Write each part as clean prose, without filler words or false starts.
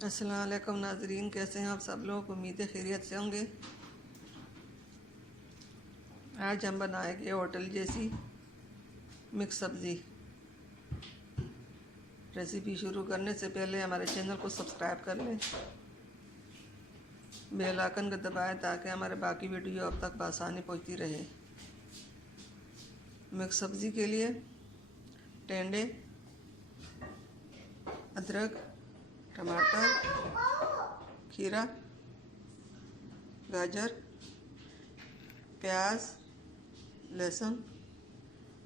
अस्सलाम वालेकुम नाजरीन, कैसे हैं आप सब लोग। उम्मीद है खैरियत से होंगे। आज हम बनाएंगे होटल जैसी मिक्स सब्ज़ी। रेसिपी शुरू करने से पहले हमारे चैनल को सब्सक्राइब कर लें, बेल आइकन को दबाएं ताकि हमारे बाकी वीडियो अब तक बआसानी पहुंचती रहे। मिक्स सब्ज़ी के लिए टेंडे, अदरक, टमाटर, खीरा, गाजर, प्याज, लहसुन,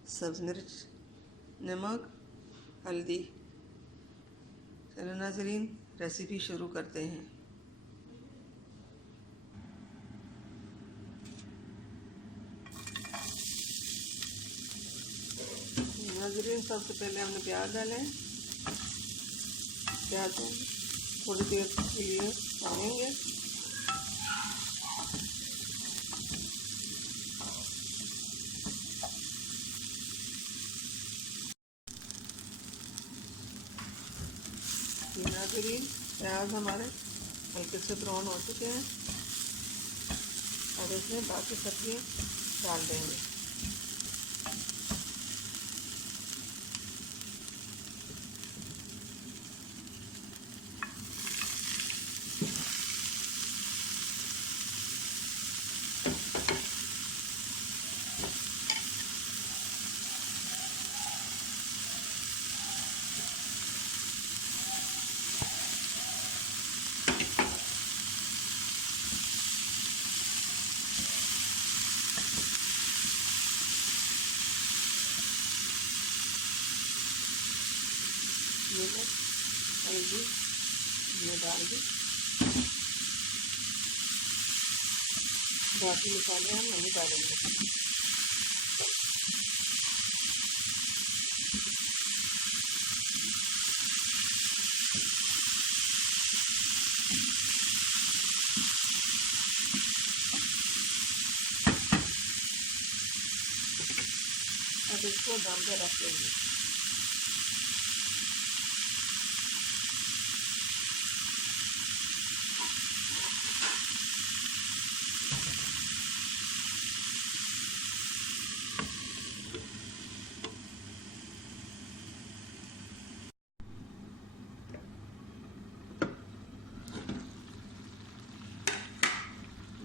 सब्ज़ मिर्च, नमक, हल्दी। चलो नाज़रीन, रेसिपी शुरू करते हैं। नाज़रीन, सबसे पहले हमने प्याज डाले। प्याज को थोड़ी देर के लिए भूनेंगे। नाज़रीन, प्याज हमारे हल्के से ब्राउन हो चुके हैं और इसमें बाकी सब्जियाँ डाल देंगे। ये हल्दी में डाल दी। बाकी मसाले हम नहीं डालेंगे। अब इसको दम पे रख देंगे।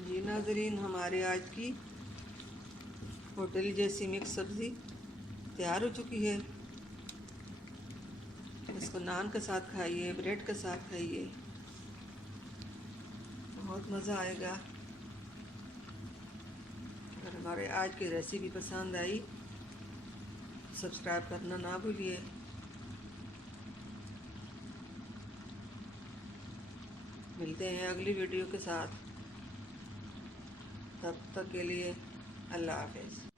जी नाज़रीन, हमारे आज की होटल जैसी मिक्स सब्ज़ी तैयार हो चुकी है। इसको नान के साथ खाइए, ब्रेड के साथ खाइए, बहुत मज़ा आएगा। अगर हमारे आज की रेसिपी पसंद आई, सब्सक्राइब करना ना भूलिए। मिलते हैं अगली वीडियो के साथ। तब तक के लिए अल्लाह हाफ़िज़।